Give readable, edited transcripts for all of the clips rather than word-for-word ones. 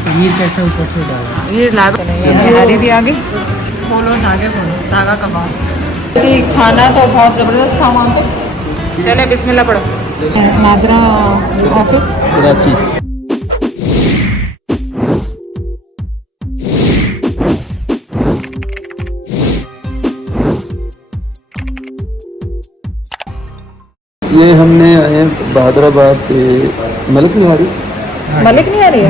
पनीर कैसा ऊपर से डाला ये लाइव भी आ गई। खोलो धागा कबाब जी। खाना तो बहुत ज़बरदस्त था वहाँ पे। चले बिस्मिल्लाह पढ़ो। नादरा ऑफिस कराची। ये हमने आए हैं बहादुराबाद के मलिक निहारी। मलिक नहीं आ रही है।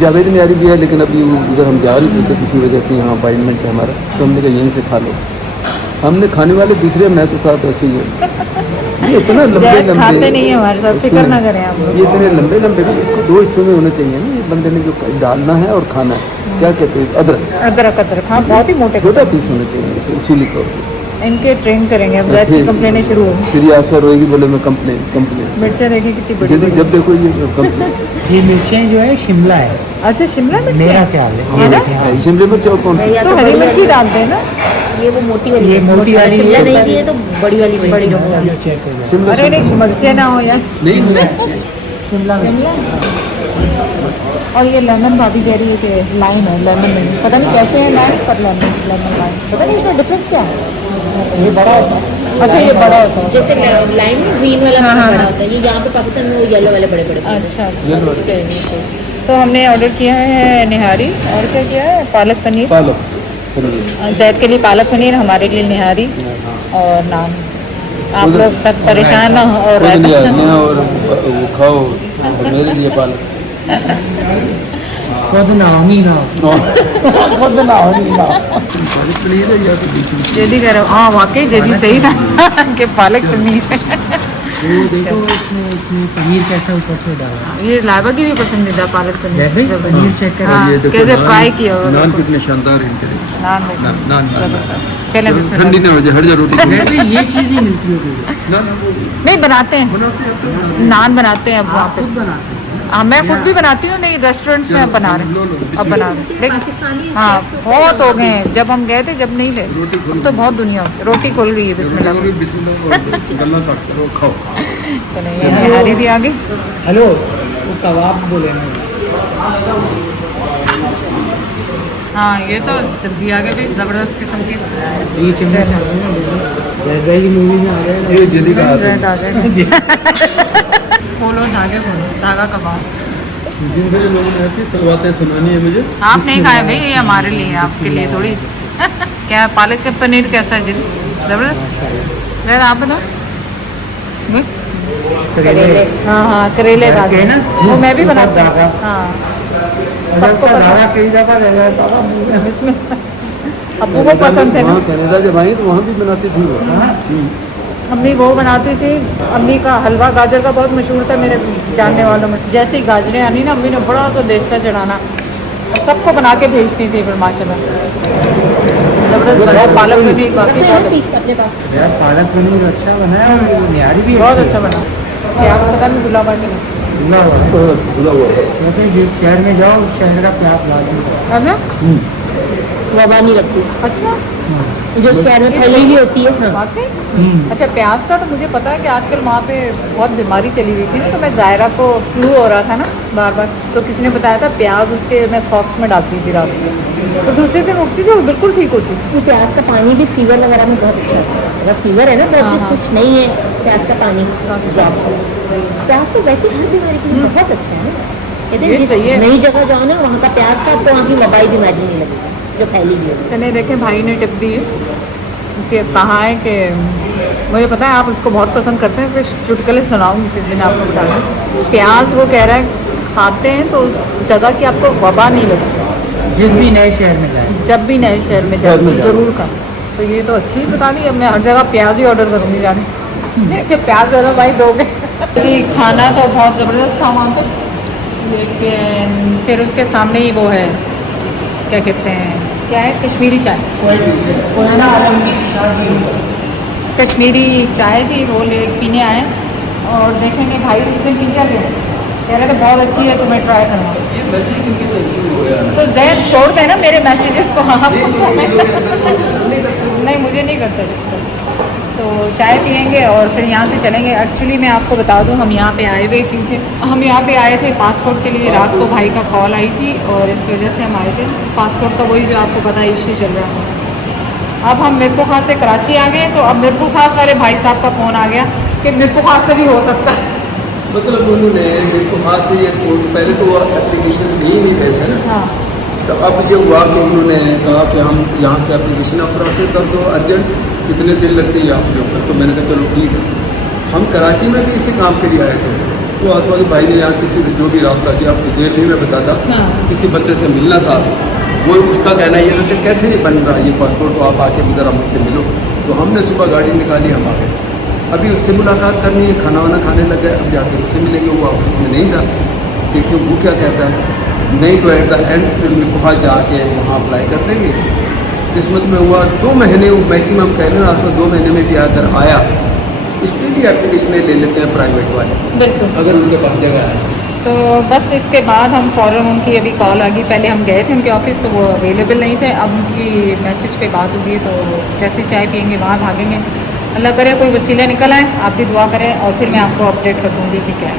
जावेद निहारी भी है, लेकिन अभी उधर हम जा नहीं सकते किसी वजह से, यहाँ अपॉइंटमेंट है हमारा, तो हमने कहा यहीं से खा लो। हमने खाने वाले दूसरे, मैं तो साथ ऐसे ही है। ये इतना लंबे खाते नहीं है हमारे साथ, फिक्र ना करें आप। ये इतने लंबे लंबे भी, इसको 2 हिस्सों में होने चाहिए ना। ये बंदे ने जो डालना है और खाना है, क्या कहते हैं, अदरक। हाँ, बहुत ही मोटे छोटा पीस होना चाहिए इसे उसूली तौर पर। इनके ट्रेन करेंगे अब। जैद की कंप्लेनें शुरू होगी। फिर आज पर रोएगी, बोले मैं कंप्लेन। मिर्चा देखिए कितनी बड़ी जल्दी जब देखो ये कंप्लेन। ये मिर्चें जो है शिमला है। अच्छा, शिमला मिर्च मेरा ख्याल है शिमला मिर्च और कौन सी? तो हरी मिर्ची डालते हैं ना। ये वो मोटी वाली, ये मोटी वाली शिमला नहीं थी, ये तो बड़ी वाली बड़ी वाली चेक हो शिमला? अरे नहीं, मिर्चे ना हो यार। नहीं शिमला और ये लेमन भाभी कह रही है कि लाइन है, लेमन नहीं, पता नहीं कैसे है लाइन, पर लेमन लाइन, पता नहीं इसमें डिफरेंस क्या है। ये बड़ा होता है। अच्छा, ये बड़ा होता है। जैसे लाइन में ग्रीन वाला बड़ा होता है, ये यहाँ पे पाकिस्तान में वो येलो वाले बड़े बड़े। अच्छा, सही। तो हमने ऑर्डर किया है निहारी, और क्या किया है, पालक पनीर। जैद के लिए पालक पनीर, हमारे लिए निहारी और नान। आप लोग परेशान ना हो और वो खाओ, मेरे लिए पालक। जेदी कह रहे हो? हाँ वाकई जेदी सही था कि पालक पनीर। देखो इसमें पनीर कैसा ऊपर से डाला। ये लाइबा की भी पसंदीदा पालक पनीर। पनीर चेक कर। हाँ, कैसे फ्राई किया हुआ। नान कितने शानदार हैं इनके। नान चले ठंडी ना हो जाए, हट जा रोटी। ये चीज़ ही मिलती है। नहीं बनाते हैं, नान बनाते हैं अब वहाँ पे। हाँ, मैं खुद भी बनाती हूँ। नहीं, रेस्टोरेंट्स में अब बना रहे। लेकिन हाँ, बहुत हो गए हैं। जब हम गए थे, जब नहीं थे, अब तो बहुत दुनिया हो गई। रोटी खुल गई है बिस्मिल्लाह। हरी भी आ गई। हेलो, वो कबाब बोले ना। हाँ, ये तो जल्दी आ गए भाई, ज़बरदस्त किस्म की। मूवी में आ गए। ये जल्दी का खोलो धागा कबाब। जिन से लोगों ने ऐसी सलवातें सुनानी है मुझे। आप नहीं खाए भाई, ये हमारे लिए, आपके लिए थोड़ी। क्या पालक का पनीर कैसा है जी? ज़बरदस्त। आप बताओ। करेले। हाँ, करेले है ना, वो मैं भी बनाती हूँ। हाँ, सबको इसमें अब्बू को पसंद है ना। कनाडा जब आई तो वहाँ भी बनाती थी वो। अम्मी वो बनाती थी। अम्मी का हलवा गाजर का बहुत मशहूर था मेरे जानने वालों में। जैसे ही गाजरें आनी ना, अम्मी ने बड़ा सा देश का चढ़ाना, सबको बना के भेजती थी। फिर माशाल्लाह जबरदस्त बना। पालक पनीर बाकी अपने पास यार, पालक पनीर अच्छा बना है और निहारी भी बहुत अच्छा बना। प्याज पता नहीं गुलाब आ गया। जिस शहर में जाओ उस शहर का प्याज लाजमी। अच्छा, वबा नहीं लगती। अच्छा, जो शहर में फैली हुई होती है। हाँ। वाकई। अच्छा, प्याज का तो मुझे पता है कि आजकल वहाँ पे बहुत बीमारी चली हुई थी ना, तो मैं जायरा को फ्लू हो रहा था ना बार बार, तो किसी ने बताया था प्याज उसके मैं सॉक्स में डालती थी रात में, तो दूसरे दिन उठती थी वो बिल्कुल ठीक होती थी। तो प्याज का पानी भी फीवर वगैरह में बहुत अच्छा है। अगर फीवर है ना, बहुत कुछ नहीं है, प्याज का पानी। प्याज तो वैसे हर बीमारी के लिए बहुत अच्छा है ना। कहते हैं नई जगह जाओ ना, वहाँ का प्याज का आपको वहाँ की वबाई बीमारी नहीं लगेगी जो फैली हुई है। चले देखें, भाई ने टिप दी है कि कहा है कि मुझे पता है आप उसको बहुत पसंद करते हैं, इसके चुटकुले सुनाऊंगी किस दिन आपको बता दें। प्याज वो कह रहा है खाते हैं तो उस जगह की आपको वबा नहीं लगती। जब भी नए शहर में जाए, जब भी नए शहर में जाए तो ज़रूर का। तो ये तो अच्छी बता दी। अब मैं हर जगह प्याज ही ऑर्डर करूँगी जाने कि प्याज ज़रा भाई दोगे जी। खाना तो बहुत ज़बरदस्त था वहाँ पे, लेकिन फिर उसके सामने ही वो है, क्या कहते हैं, क्या है, कश्मीरी चाय। कश्मीरी चाय थी, वो ले पीने आए और देखेंगे भाई उसने पी क्या लिया, कह रहे थे बहुत अच्छी है, तुम्हें ट्राई करना। तो जैद छोड़ दे ना मेरे मैसेजेस को। हाँ नहीं, मुझे नहीं करता डिस्टर्ब। तो तो चाय पियेंगे और फिर यहाँ से चलेंगे। एक्चुअली मैं आपको बता दूँ, हम यहाँ पे आए हुए क्योंकि हम यहाँ पे आए थे पासपोर्ट के लिए। रात को भाई का कॉल आई थी और इस वजह से हम आए थे। पासपोर्ट का वही जो आपको पता है इशू चल रहा था। अब हम मिरपुर खास से कराची आ गए, तो अब मिरपुर खास वाले भाई साहब का फ़ोन आ गया कि मिरपुर खास से भी हो सकता है। मतलब उन्होंने मिरपुर खास से एयरपोर्ट, पहले तो वो एप्लीकेशन दे ही नहीं रहे थे ना। हाँ, तो अब ये हुआ कि उन्होंने कहा कि हम यहाँ से एप्लीकेशन आप प्रोसेस कर दो अर्जेंट, कितने दिन लगते हैं आप लोग कर। तो मैंने कहा चलो ठीक है। हम कराची में भी इसी काम के लिए आए थे। तो अथवा के भाई ने यहाँ किसी से जो भी रब्ता किया, आपको देर नहीं मैं बताता, किसी बंदे से मिलना था। वो उसका कहना ये था कि कैसे नहीं बन रहा ये पासपोर्ट, तो आप आके ज़रा मुझसे मिलो। तो हमने सुबह गाड़ी निकाली, हम आ गए। अभी उससे मुलाकात करनी है, खाना वाना खाने लग गए। अब जाके उससे मिलेंगे, वो ऑफिस में नहीं था। देखिए वो क्या कहता है, नहीं तो एट द एंड फिर मिरपुर जाके वहाँ अप्लाई कर देंगे। किस्मत में हुआ 2 महीने मैक्सिमम कह लें, आसपास 2 महीने में भी अगर आया, स्टिल ही एप्लीकेशन ले लेते हैं प्राइवेट वाले, बिल्कुल, अगर उनके पास जगह है। तो बस इसके बाद हम फ़ौरन उनकी अभी कॉल आ गई। पहले हम गए थे उनके ऑफिस, तो वो अवेलेबल नहीं थे। अब उनकी मैसेज पे बात होगी, तो जैसे चाय पियेंगे वहाँ भागेंगे। अल्लाह करे कोई वसीला निकल आए, आप भी दुआ करें और फिर मैं आपको अपडेट कर दूँगी कि क्या है।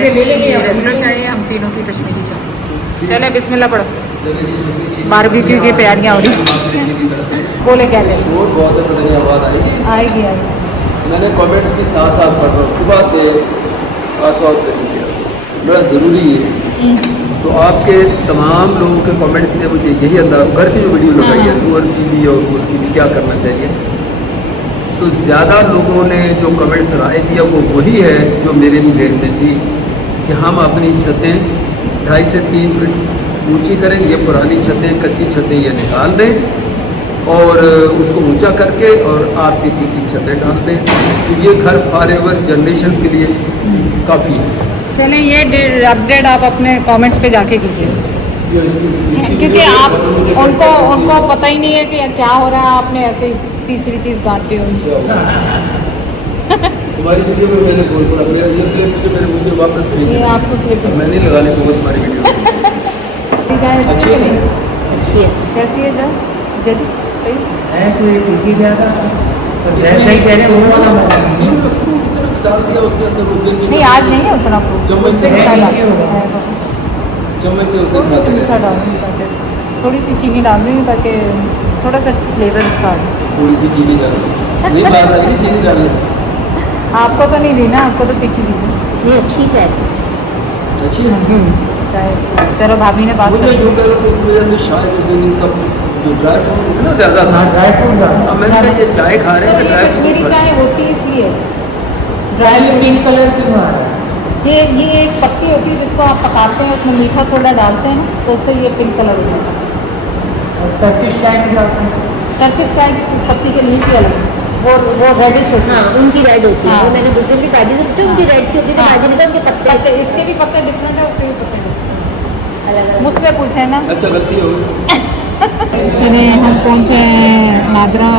रेगुलर चाहिए, हम तीनों की कश्मीरी चाहिए। चले बिस्मिल्लाह पढ़ो, बारबेक्यू की तैयारियाँ हो रही। बोले क्या ले, शोर बहुत है, पता नहीं आवाज़ आएगी। आएगी आएगी। मैंने कमेंट्स भी साथ साथ पढ़ रहा हूँ सुबह से, आसपास बड़ा ज़रूरी है। तो आपके तमाम लोगों के कमेंट्स से मुझे यही अंदाज़, घर की जो वीडियो लगाई है नूर की भी और उसकी भी, क्या करना चाहिए। तो ज़्यादा लोगों ने जो कमेंट्स राय दिया वो वही है जो मेरे भी जहन में थी कि हम अपनी छतें 2.5 से 3 फीट ऊंची करें। ये पुरानी छतें, कच्ची छतें ये निकाल दें और उसको ऊंचा करके और आरसीसी की छतें डाल दें। तो ये घर फॉरएवर जनरेशन के लिए काफ़ी है। चलें, ये अपडेट आप अपने कमेंट्स पे जाके कीजिए, क्योंकि आप उनको पता ही नहीं है कि क्या हो रहा है। आपने ऐसे तीसरी चीज़ बात की उनकी। तुम्हारी वीडियो में मैंने बोल पड़ा, ये क्लिप मुझे मेरे मुझे वापस भेज ये देना। आपको क्लिप मैं नहीं लगाने को तुम्हारी वीडियो। अच्छी है, अच्छी है। कैसी है जब जल्दी सही है तो ये ठीक ही गया था, पर जैसे ही कह रहे हैं वो वाला मजा नहीं है। डाल दिया उसके अंदर वो दिन नहीं, आज नहीं है उतना चम्मच से चम्मच से उसने थोड़ी सी खा मीठा डालूंगी, ताकि थोड़ी सी चीनी डालूंगी ताकि थोड़ा सा फ्लेवर इसका आ जाए। थोड़ी सी चीनी डाल नहीं बात आ रही, चीनी डाल आपको तो नहीं दी ना, आपको तो तीखी दी थी। ये अच्छी चाय। अच्छी है। चाय अच्छी। चलो भाभी ने बात मुझे कर जो करो तो इस वजह से शायद उस दिन इनका जो ड्राई फ्रूट इतना ज़्यादा था। ड्राई फ्रूट अब मैंने कहा ये चाय खा रहे तो हैं ये ड्राई कश्मीरी फ्रूट चाय होती है इसलिए ड्राई पिंक कलर क्यों आ रहा है? ये एक पत्ती होती है जिसको आप पकाते हैं, उसमें मीठा सोडा डालते हैं ना, तो उससे ये पिंक कलर हो जाता है। और टर्किश चाय में जाते हैं। टर्किश चाय की पत्ती के नीचे अलग, वो रेडिश होती है। हाँ, उनकी रेड होती है। हाँ। वो मैंने बुजुर्ग की ताजी से पूछा, उनकी रेड की होती है, तो ताजी नहीं था, उनके पत्ते पत्ते इसके भी पत्ते डिफरेंट है, उसके भी पत्ते डिफरेंट अलग है। मुझसे पूछे ना। अच्छा लगती है। चले, हम पहुँचे हैं नादरा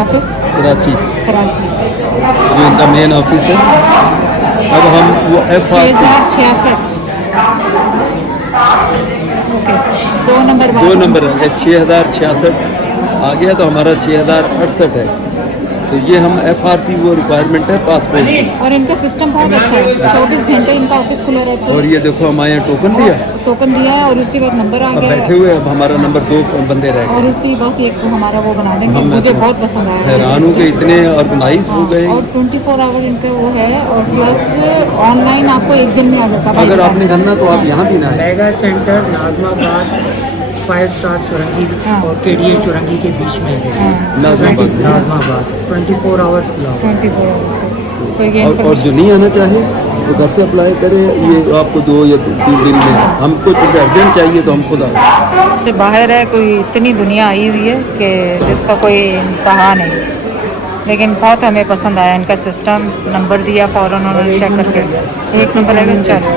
ऑफिस कराची कराची। जो इनका मेन ऑफिस है। अब हम वो FRC 6066 ओके, 2 नंबर 2 नंबर है 6066 आ गया, तो हमारा 6068 है। तो ये हम FRC वो रिक्वायरमेंट है पासपोर्ट की। और इनका सिस्टम बहुत अच्छा है, 24 घंटे इनका ऑफिस खुला रहता और है। ये देखो हमारे यहाँ टोकन दिया, टोकन दिया है और उसी वक्त नंबर आ अब गया बैठे है। हुए, अब हमारा नंबर 2 बंदे रह और गए। उसी वक्त एक हमारा वो बना देंगे। हम मुझे बहुत पसंद आया है हैरान हूँ कि इतने ऑर्गेनाइज हो गए। और 24 आवर इनका वो है, और प्लस ऑनलाइन आपको एक दिन में आ जाता है। अगर आपने करना तो आप यहाँ भी ना आए। बैगा सेंटर नाजमाबाद 5 स्टार चुरंगी हाँ। और KDA चुरंगी के बीच में है। हाँ। नाजमाबाद में। नाजमाबाद 24 आवर्स खुला हुआ है। 24 आवर तो ये और जो नहीं आना चाहे तो घर से अप्लाई करें, ये आपको 2 या 3 दिन में। हमको चूँकि अर्जेंट चाहिए तो हम खुद आए। बाहर है, कोई इतनी दुनिया आई हुई है कि जिसका कोई इंतहा नहीं, लेकिन बहुत हमें पसंद आया इनका सिस्टम। नंबर दिया फ़ौरन उन्होंने चेक करके, 1 नंबर है। चलो